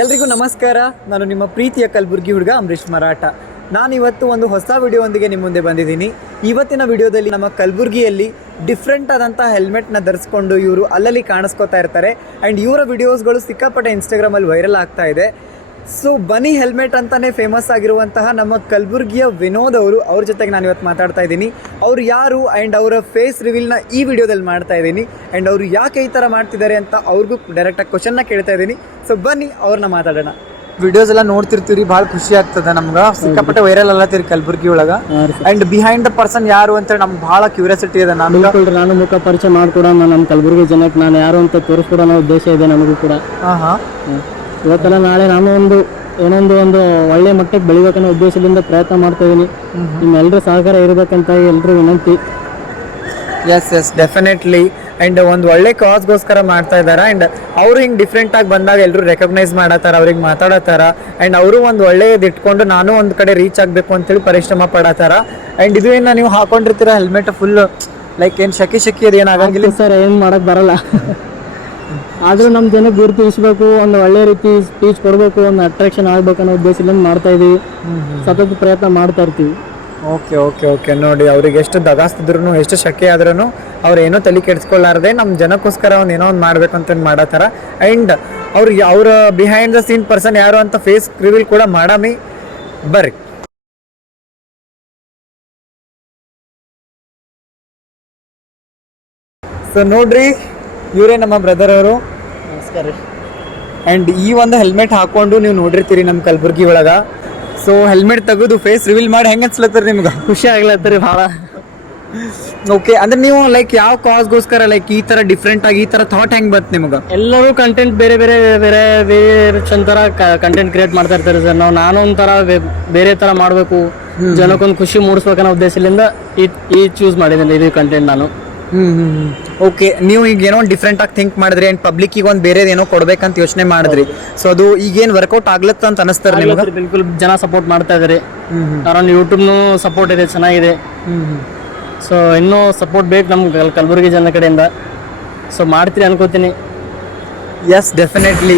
ಎಲ್ರಿಗೂ ನಮಸ್ಕಾರ. ನಾನು ನಿಮ್ಮ ಪ್ರೀತಿಯ ಕಲಬುರ್ಗಿ ಹುಡುಗ ಅಂಬರೀಷ್ ಮರಾಠ. ನಾನು ಇವತ್ತು ಒಂದು ಹೊಸ ವಿಡಿಯೋದೊಂದಿಗೆ ನಿಮ್ಮ ಮುಂದೆ ಬಂದಿದ್ದೀನಿ. ಇವತ್ತಿನ ವಿಡಿಯೋದಲ್ಲಿ ನಮ್ಮ ಕಲಬುರ್ಗಿಯಲ್ಲಿ ಡಿಫ್ರೆಂಟ್ ಆದಂಥ ಹೆಲ್ಮೆಟ್ನ ಧರಿಸ್ಕೊಂಡು ಇವರು ಅಲ್ಲಲ್ಲಿ ಕಾಣಿಸ್ಕೋತಾ ಇರ್ತಾರೆ. ಆ್ಯಂಡ್ ಇವರ ವಿಡಿಯೋಸ್ಗಳು ಸಿಕ್ಕಾಪಟ್ಟೆ ಇನ್ಸ್ಟಾಗ್ರಾಮಲ್ಲಿ ವೈರಲ್ ಆಗ್ತಾ ಇದೆ. ಸೊ ಬನಿ ಹೆಲ್ಮೆಟ್ ಅಂತಾನೆ ಫೇಮಸ್ ಆಗಿರುವಂತಹ ನಮ್ಮ ಕಲಬುರ್ಗಿಯ ವಿನೋದ್ ಅವರು ಅವ್ರ ಜೊತೆಗೆ ನಾನು ಇವತ್ತು ಮಾತಾಡ್ತಾ ಇದ್ದೀನಿ. ಅವ್ರು ಯಾರು ಆ್ಯಂಡ್ ಅವರ ಫೇಸ್ ರಿವೀಲ್ನ ಈ ವಿಡಿಯೋದಲ್ಲಿ ಮಾಡ್ತಾ ಇದ್ದೀನಿ. ಆ್ಯಂಡ್ ಅವರು ಯಾಕೆ ಈ ಥರ ಮಾಡ್ತಿದ್ದಾರೆ ಅಂತ ಅವ್ರಿಗೂ ಡೈರೆಕ್ಟಾಗಿ ಕ್ವಶನ್ನ ಕೇಳ್ತಾ ಇದ್ದೀನಿ. ಸೊ ಬನ್ನಿ ಅವ್ರನ್ನ ಮಾತಾಡೋಣ. ವಿಡಿಯೋಸ್ ಎಲ್ಲ ನೋಡ್ತಿರ್ತೀವಿ ಭಾಳ ಖುಷಿ ಆಗ್ತದೆ ನಮ್ಗೆ. ಸಿಕ್ಕಾಪಟ್ಟೆ ವೈರಲ್ ಅಲ್ಲತ್ತೀರಿ ಕಲಬುರ್ಗಿ ಒಳಗ. ಅಂಡ್ ಬಿಹೈಂಡ್ ದ ಪರ್ಸನ್ ಯಾರು ಅಂತ ನಮ್ಗೆ ಭಾಳ ಕ್ಯೂರಿಯಾಸಿಟಿ ಇದೆ ನಾನು ನಾನು ಮುಖ ಪರಿಚಯ ಮಾಡ್ಕೊಡೋಣ ನಮ್ಮ ಕಲಬುರ್ಗಿ ಜನಕ್ಕೆ ನಾನು ಯಾರು ಅಂತ ತೋರಿಸ್ಕೊಡೋ ಉದ್ದೇಶ ಇದೆ ನಮಗೂ ಕೂಡ. ಹಾಂ. ಹಾಂ. ಇವತ್ತೆಲ್ಲ ನಾಳೆ ನಾನು ಒಂದು ಏನೊಂದು ಒಂದು ಒಳ್ಳೆ ಮಟ್ಟಕ್ಕೆ ಬೆಳಿಬೇಕನ್ನೋ ಉದ್ದೇಶದಿಂದ ಪ್ರಯತ್ನ ಮಾಡ್ತಾ ಇದ್ದೀನಿ ನಿಮ್ಮೆಲ್ಲರೂ ಸಹಕಾರ ಇರಬೇಕಂತ ಎಲ್ಲರೂ ವಿನಂತಿ. ಎಸ್ ಎಸ್ ಡೆಫಿನೆಟ್ಲಿ ಆ್ಯಂಡ್ ಒಂದು ಒಳ್ಳೆ ಕಾಸ್ಗೋಸ್ಕರ ಮಾಡ್ತಾ ಇದ್ದಾರೆ ಆ್ಯಂಡ್ ಅವರು ಹಿಂಗೆ ಡಿಫ್ರೆಂಟಾಗಿ ಬಂದಾಗ ಎಲ್ಲರೂ ರೆಕಗ್ನೈಸ್ ಮಾಡತ್ತಾರ ಅವ್ರಿಗೆ ಮಾತಾಡತ್ತಾರ. ಆ್ಯಂಡ್ ಅವರು ಒಂದು ಒಳ್ಳೆಯದು ಇಟ್ಕೊಂಡು ನಾನು ಒಂದು ಕಡೆ ರೀಚ್ ಆಗಬೇಕು ಅಂತೇಳಿ ಪರಿಶ್ರಮ ಪಡತ್ತಾರ. ಆ್ಯಂಡ್ ಇದು ಏನು ನೀವು ಹಾಕೊಂಡಿರ್ತೀರ? ಹೆಲ್ಮೆಟ್ ಫುಲ್ ಲೈಕ್ ಏನು ಶಕಿ ಶಕಿ ಅದು ಏನಾಗಂಗಿಲ್ಲ ಸರ್ ಏನು ಮಾಡೋಕ್ಕೆ ಬರಲ್ಲ. ಆದ್ರೂ ನಮ್ಮ ಜನಕ್ಕೆ ಗುರುತಿಸ್ಬೇಕು ಒಂದು ಒಳ್ಳೆ ರೀತಿ ಸ್ಪೀಚ್ ಕೊಡಬೇಕು ಒಂದು ಅಟ್ರಾಕ್ಷನ್ ಆಗ್ಬೇಕು ಅನ್ನೋ ಉದ್ದೇಶದಿಂದ ಮಾಡ್ತಾ ಇದೀವಿ. ಸತತ ಪ್ರಯತ್ನ ಮಾಡ್ತಾ ಇರ್ತೀವಿ. Okay okay okay. ನೋಡಿ ಅವ್ರಿಗೆ ಎಷ್ಟು ದಗಾಸ್ತಿದ್ರು ಎಷ್ಟು ಶಕೆ ಆದ್ರೂ ಅವ್ರು ಏನೋ ತಲೆ ಕೆಡಿಸ್ಕೊಳ್ಳಾರ್ದೆ ನಮ್ಮ ಜನಕ್ಕೋಸ್ಕರ ಒಂದು ಏನೋ ಒಂದು ಮಾಡ್ಬೇಕು ಅಂತ ಮಾಡತ್ತಾರ ಆ್ಯಂಡ್ ಅವ್ರು ಅವ್ರ ಬಿಹೈಂಡ್ ದ ಸೀನ್ ಪರ್ಸನ್ ಯಾರು ಅಂತ ಫೇಸ್ ರಿವೀಲ್ ಕೂಡ ಮಾಡಮಿ. ಬರ್ರಿ. ಸೊ ನೋಡ್ರಿ ಇವರೇ ನಮ್ಮ ಬ್ರದರ್ ಅವರು. ರೀ. ಆ್ಯಂಡ್ ಈ ಒಂದು ಹೆಲ್ಮೆಟ್ ಹಾಕೊಂಡು ನೀವು ನೋಡಿರ್ತೀರಿ ನಮ್ಮ ಕಲಬುರ್ಗಿ ಒಳಗೆ. ಸೊ ಹೆಲ್ಮೆಟ್ ತೆಗೆದು ಫೇಸ್ ರಿವೀಲ್ ಮಾಡಿ ಹೆಂಗೆ ಅನ್ಸ್ಲತ್ತರಿ ನಿಮ್ಗೆ? ಖುಷಿ ಆಗ್ಲತ್ತರಿ ಭಾಳ. ಓಕೆ ಅಂದ್ರೆ ನೀವು ಲೈಕ್ ಯಾವ ಕಾಸ್ಗೋಸ್ಕರ ಲೈಕ್ ಈ ತರ ಡಿಫ್ರೆಂಟ್ ಆಗಿ ಈ ತರ ಥಾಟ್ ಹೆಂಗ್ ಬಂತು ನಿಮ್ಗೆ? ಎಲ್ಲರೂ ಕಂಟೆಂಟ್ ಬೇರೆ ಬೇರೆ ಬೇರೆ ಬೇರೆ ಚಂದರ ಕಂಟೆಂಟ್ ಕ್ರಿಯೇಟ್ ಮಾಡ್ತಾ ಇರ್ತಾರೆ ಸರ್. ನಾವು ನಾನು ಒಂಥರ ಬೇರೆ ತರ ಮಾಡಬೇಕು. ಜನಕ್ಕೊಂದು ಖುಷಿ ಮೂಡಿಸ್ಬೇಕನ್ನೋ ಉದ್ದೇಶದಿಂದ ಈ ಈ ಚೂಸ್ ಮಾಡಿದ್ದೀನಿ ಇದು ಕಂಟೆಂಟ್ ನಾನು. ಓಕೆ ನೀವು ಈಗ ಏನೋ ಡಿಫ್ರೆಂಟ್ ಆಗಿ ಥಿಂಕ್ ಮಾಡಿದ್ರಿ ಅಂಡ್ ಪಬ್ಲಿಕ್ ಈಗ ಒಂದು ಬೇರೆ ಏನೋ ಕೊಡ್ಬೇಕಂತ ಯೋಚನೆ ಮಾಡಿದ್ರಿ. ಸೊ ಅದು ಈಗೇನು ವರ್ಕೌಟ್ ಆಗ್ಲತ್ತ ಅಂತ ಅನಿಸ್ತಾರೆ ನಿಮಗೆ? ಬಿಲ್ಕುಲ್ ಜನ ಸಪೋರ್ಟ್ ಮಾಡ್ತಾ ಇದಾರೆ. ಹ್ಮ್ ಹ್ಮ್. ಅರೌಂಡ್ ಯೂಟ್ಯೂಬ್ನು ಸಪೋರ್ಟ್ ಇದೆ ಚೆನ್ನಾಗಿದೆ. ಹ್ಮ್ ಸೊ ಇನ್ನೂ ಸಪೋರ್ಟ್ ಬೇಕು ನಮ್ಗೆ ಕಲಬುರಗಿ ಜನ ಕಡೆಯಿಂದ. ಸೊ ಮಾಡ್ತೀರಿ ಅನ್ಕೋತೀನಿ. ಎಸ್ ಡೆಫಿನೆಟ್ಲಿ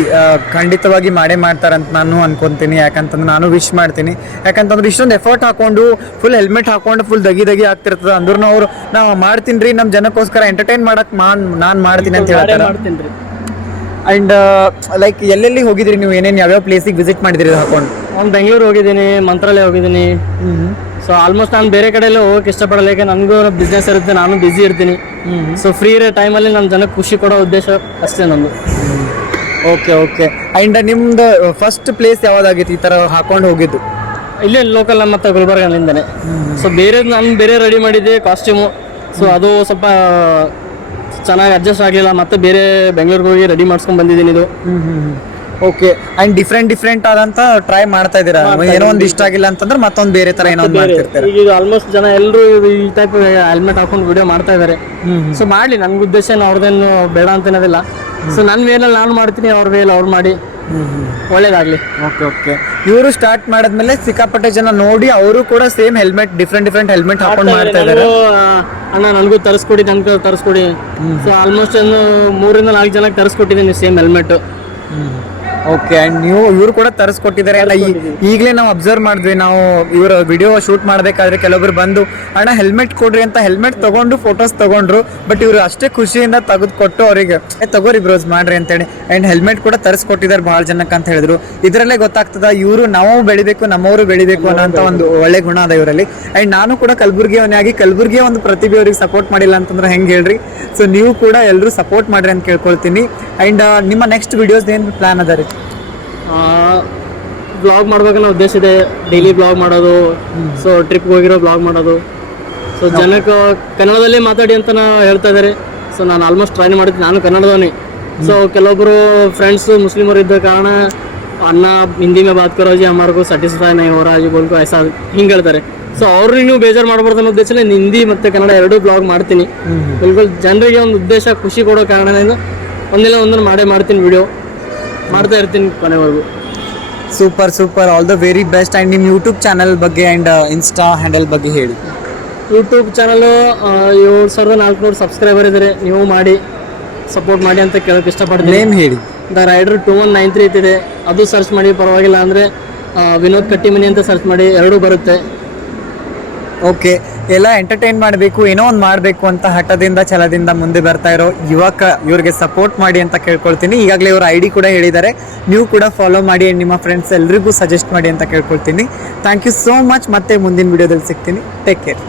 ಖಂಡಿತವಾಗಿ ಮಾಡೇ ಮಾಡ್ತಾರಂತ ನಾನು ಅನ್ಕೊಂತೀನಿ. ಯಾಕಂತಂದ್ರೆ ನಾನು ವಿಶ್ ಮಾಡ್ತೀನಿ. ಯಾಕಂತಂದ್ರೆ ಇಷ್ಟೊಂದು ಎಫರ್ಟ್ ಹಾಕೊಂಡು ಫುಲ್ ಹೆಲ್ಮೆಟ್ ಹಾಕೊಂಡು ಫುಲ್ ದಗಿ ದಗಿ ಆಗ್ತಿರ್ತದೆ. ಅಂದ್ರೂ ಅವರು ನಾವು ಮಾಡ್ತೀನಿ ರೀ ನಮ್ಮ ಜನಕ್ಕೋಸ್ಕರ ಎಂಟರ್ಟೈನ್ ಮಾಡಕ್ ಮಾನ್ ನಾನು ಮಾಡ್ತೀನಿ ಅಂತ ಹೇಳ್ತಾರೆ. ಅಂಡ್ ಲೈಕ್ ಎಲ್ಲೆಲ್ಲಿ ಹೋಗಿದ್ರಿ ನೀವು? ಏನೇನು ಯಾವ್ಯಾವ ಪ್ಲೇಸಿಗೆ ವಿಸಿಟ್ ಮಾಡಿದ್ರಿ ಹಾಕೊಂಡು? ನಾನು ಬೆಂಗಳೂರು ಹೋಗಿದ್ದೀನಿ ಮಂತ್ರಾಲಯ ಹೋಗಿದ್ದೀನಿ. ಸೊ ಆಲ್ಮೋಸ್ಟ್ ನಾನು ಬೇರೆ ಕಡೆ ಎಲ್ಲ ಹೋಗಕ್ಕೆ ಇಷ್ಟಪಡಲ್ಲ ಯಾಕೆ ನನಗೂ ಬಿಸ್ನೆಸ್ ಇರುತ್ತೆ ನಾನು ಬ್ಯುಸಿ ಇರ್ತೀನಿ. ಸೊ ಫ್ರೀ ಇರೋ ಟೈಮಲ್ಲಿ ನಮ್ಮ ಜನಕ್ಕೆ ಖುಷಿ ಕೊಡೋ ಉದ್ದೇಶ ಅಷ್ಟೇ ನಂದು ಓಕೆ ಓಕೆ ಅಂಡ್ ನಿಮ್ದು ಫಸ್ಟ್ ಪ್ಲೇಸ್ ಯಾವ್ದಾಗಿತ್ತು ಈ ತರ ಹಾಕೊಂಡು ಹೋಗಿದ್ದು? ಇಲ್ಲೇ ಲೋಕಲ್ ನಮ್ಮ ಮತ್ತೆ ಗುಲ್ಬರ್ಗನಿಂದನೇ ಸೊ ಬೇರೆ ನಾನು ಬೇರೆ ರೆಡಿ ಮಾಡಿದ್ದೆ ಕಾಸ್ಟ್ಯೂಮು ಸೊ ಅದು ಸ್ವಲ್ಪ ಚೆನ್ನಾಗಿ ಅಡ್ಜಸ್ಟ್ ಆಗಲಿಲ್ಲ. ಮತ್ತೆ ಬೇರೆ ಬೆಂಗಳೂರಿಗೆ ಹೋಗಿ ರೆಡಿ ಮಾಡ್ಸ್ಕೊಂಡ್ ಬಂದಿದ್ದೀನಿ ಇದು. ಓಕೆ ಅಂಡ್ ಡಿಫ್ರೆಂಟ್ ಡಿಫ್ರೆಂಟ್ ಆದಂತ ಟ್ರೈ ಮಾಡ್ತಾ ಇದ್ದೀರಾ? ಏನೋ ಒಂದು ಇಷ್ಟ ಆಗಿಲ್ಲ ಅಂತಂದ್ರೆ ಮತ್ತೊಂದು ಬೇರೆ ತರ ಏನೋ ಮಾಡ್ತಿರ್ತಾರೆ ಮಾಡ್ತಿರ್ತೀರ? ಈಗ ಆಲ್ಮೋಸ್ಟ್ ಜನ ಎಲ್ಲರೂ ಈ ಟೈಪ್ ಹೆಲ್ಮೆಟ್ ಹಾಕೊಂಡು ವಿಡಿಯೋ ಮಾಡ್ತಾ ಇದ್ದಾರೆ ಸೊ ಮಾಡ್ಲಿ. ನನ್ಗೆ ಉದ್ದೇಶ ಏನು ಅವ್ರದ್ದೇನು ಬೇಡ ಅಂತ ಅನ್ನೋದಿಲ್ಲ ಸೊ ನನ್ನ ವೇಲಲ್ಲಿ ನಾನು ಮಾಡ್ತೀನಿ ಅವ್ರ ವೇಲ್ ಅವ್ರು ಮಾಡಿ. ಒಳ್ಳೇದಾಗ್ಲಿ. ಓಕೆ ಓಕೆ ಇವರು ಸ್ಟಾರ್ಟ್ ಮಾಡಿದ್ಮೇಲೆ ಸಿಕ್ಕಾಪಟ್ಟೆ ಜನ ನೋಡಿ ಅವರು ಕೂಡ same helmet different different helmet ಹಾಕೊಂಡು ಮಾಡ್ತಾ ಇದ್ದಾರೆ. ಅಣ್ಣ ನನಗೂ ತರಿಸ್ಕೊಡಿ ನನಗೆ ತರಿಸ್ಕೊಡಿ. ಸೊ ಆಲ್ಮೋಸ್ಟ್ ಒಂದು ಮೂರಿಂದ ನಾಲ್ಕು ಜನಕ್ಕೆ ತರಿಸ್ಕೊಟ್ಟಿದ್ದೀನಿ ಸೇಮ್ ಹೆಲ್ಮೆಟ್ ಓಕೆ ಅಂಡ್ ನೀವು ಇವ್ರು ಕೂಡ ತರಿಸ್ಕೊಟ್ಟಿದ್ದಾರೆ. ಅಲ್ಲ ಈ- ಈಗಲೇ ನಾವು ಅಬ್ಸರ್ವ್ ಮಾಡಿದ್ವಿ ನಾವು ಇವರು ವಿಡಿಯೋ ಶೂಟ್ ಮಾಡಬೇಕಾದ್ರೆ ಕೆಲವೊಬ್ರು ಬಂದು ಅಣ್ಣ ಹೆಲ್ಮೆಟ್ ಕೊಡ್ರಿ ಅಂತ ಹೆಲ್ಮೆಟ್ ತಗೊಂಡು ಫೋಟೋಸ್ ತಗೊಂಡ್ರು ಬಟ್ ಇವರು ಅಷ್ಟೇ ಖುಷಿಯಿಂದ ತೆಗೆದುಕೊಟ್ಟು ಅವರಿಗೆ ತಗೋರಿ ಬ್ರೋಸ್ ಮಾಡ್ರಿ ಅಂತೇಳಿ. ಅಂಡ್ ಹೆಲ್ಮೆಟ್ ಕೂಡ ತರಿಸ್ಕೊಟ್ಟಿದ್ದಾರೆ ಭಾಳ ಜನಕ್ಕೆ ಅಂತ ಹೇಳಿದ್ರು. ಇದರಲ್ಲೇ ಗೊತ್ತಾಗ್ತದ ಇವರು ನಾವು ಬೆಳಿಬೇಕು ನಮ್ಮವರು ಬೆಳಿಬೇಕು ಅನ್ನೋಂಥ ಒಂದು ಒಳ್ಳೆ ಗುಣ ಅದ ಇವರಲ್ಲಿ. ಅಂಡ್ ನಾನು ಕೂಡ ಕಲಬುರ್ಗಿಯವನೇ ಆಗಿ ಕಲಬುರ್ಗಿಯ ಒಂದು ಪ್ರತಿಭೆ ಅವ್ರಿಗೆ ಸಪೋರ್ಟ್ ಮಾಡಿಲ್ಲ ಅಂತಂದ್ರೆ ಹೆಂಗೆ ಹೇಳ್ರಿ? ಸೊ ನೀವು ಕೂಡ ಎಲ್ಲರೂ ಸಪೋರ್ಟ್ ಮಾಡ್ರಿ ಅಂತ ಕೇಳ್ಕೊಳ್ತೀನಿ. ಅಂಡ್ ನಿಮ್ಮ ನೆಕ್ಸ್ಟ್ ವಿಡಿಯೋಸ್ ಏನು ಪ್ಲಾನ್ ಅದ ರೀ? ಬ್ಲಾಗ್ ಮಾಡ್ಬೇಕನ್ನೋ ಉದ್ದೇಶ ಇದೆ. ಡೈಲಿ ಬ್ಲಾಗ್ ಮಾಡೋದು ಸೊ ಟ್ರಿಪ್ಗೆ ಹೋಗಿರೋ ಬ್ಲಾಗ್ ಮಾಡೋದು. ಸೊ ಜನಕ್ಕೆ ಕನ್ನಡದಲ್ಲಿ ಮಾತಾಡಿ ಅಂತ ಹೇಳ್ತಾ ಇದ್ದಾರೆ ಸೊ ನಾನು ಆಲ್ಮೋಸ್ಟ್ ಟ್ರೈ ಮಾಡಿದ್ದೆ ನಾನು ಕನ್ನಡದವನೇ. ಸೊ ಕೆಲವೊಬ್ಬರು ಫ್ರೆಂಡ್ಸ್ ಮುಸ್ಲಿಮರು ಇದ್ದ ಕಾರಣ ಅನ್ನ ಹಿಂದಿ ಮೇ ಬಾತ್ ಕರೋಜಿ ಅಮ್ಮಾರ್ಗು ಸ್ಯಾಟಿಸ್ಫೈ ನೈ ಹೋರಾಜಿ ಬೋಲ್ಕು ಐಸಾ ಹಿಂಗೆ ಹೇಳ್ತಾರೆ. ಸೊ ಅವ್ರಿಗೆ ನೀವು ಬೇಜಾರು ಮಾಡಬಾರ್ದು ಅನ್ನೋ ಉದ್ದೇಶದಲ್ಲಿ ಹಿಂದಿ ಮತ್ತು ಕನ್ನಡ ಎರಡೂ ಬ್ಲಾಗ್ ಮಾಡ್ತೀನಿ. ಬಿಲ್ಕುಲ್ ಜನರಿಗೆ ಒಂದು ಉದ್ದೇಶ ಖುಷಿ ಕೊಡೋ ಕಾರಣದಿಂದ ಒಂದಿಲ್ಲ ಒಂದನ್ನು ಮಾಡೇ ಮಾಡ್ತೀನಿ ವಿಡಿಯೋ ಮಾಡ್ತಾ ಇರ್ತೀನಿ ಕೊನೆವರೆಗೂ. Super super all the very best and ನಿಮ್ಮ ಯೂಟ್ಯೂಬ್ ಚಾನಲ್ ಬಗ್ಗೆ ಆ್ಯಂಡ್ ಇನ್ಸ್ಟಾ ಹ್ಯಾಂಡಲ್ ಬಗ್ಗೆ ಹೇಳಿ. ಯೂಟ್ಯೂಬ್ ಚಾನಲು ಏಳು ಸಾವಿರದ ನಾಲ್ಕುನೂರು ಸಬ್ಸ್ಕ್ರೈಬರ್ ಇದ್ದಾರೆ ನೀವು ಮಾಡಿ ಸಪೋರ್ಟ್ ಮಾಡಿ ಅಂತ ಕೇಳೋಕೆ ಇಷ್ಟಪಡ್ತೀನಿ. ನೇಮ್ ಹೇಳಿ. The rider two one nine three ಇದೆ ಅದು ಸರ್ಚ್ ಮಾಡಿ ಪರವಾಗಿಲ್ಲ ಅಂದರೆ ವಿನೋದ್ ಕಟ್ಟಿಮನಿ ಅಂತ ಸರ್ಚ್ ಮಾಡಿ ಎರಡೂ ಬರುತ್ತೆ. ಓಕೆ ಎಲ್ಲ ಎಂಟರ್ಟೈನ್ ಮಾಡಬೇಕು, ಏನೋ ಒಂದು ಮಾಡಬೇಕು ಅಂತ ಹಠದಿಂದ ಛಲದಿಂದ ಮುಂದೆ ಬರ್ತಾ ಇರೋ ಯುವಕ, ಇವ್ರಿಗೆ ಸಪೋರ್ಟ್ ಮಾಡಿ ಅಂತ ಕೇಳ್ಕೊಳ್ತೀನಿ. ಈಗಾಗಲೇ ಇವರ ಐ ಕೂಡ ಹೇಳಿದ್ದಾರೆ. ನೀವು ಕೂಡ ಫಾಲೋ ಮಾಡಿ ನಿಮ್ಮ ಫ್ರೆಂಡ್ಸ್ ಎಲ್ರಿಗೂ ಸಜೆಸ್ಟ್ ಮಾಡಿ ಅಂತ ಕೇಳ್ಕೊಳ್ತೀನಿ. ಥ್ಯಾಂಕ್ ಯು ಸೋ ಮಚ್ ಮತ್ತೆ ಮುಂದಿನ ವಿಡಿಯೋದಲ್ಲಿ ಸಿಗ್ತೀನಿ. Take care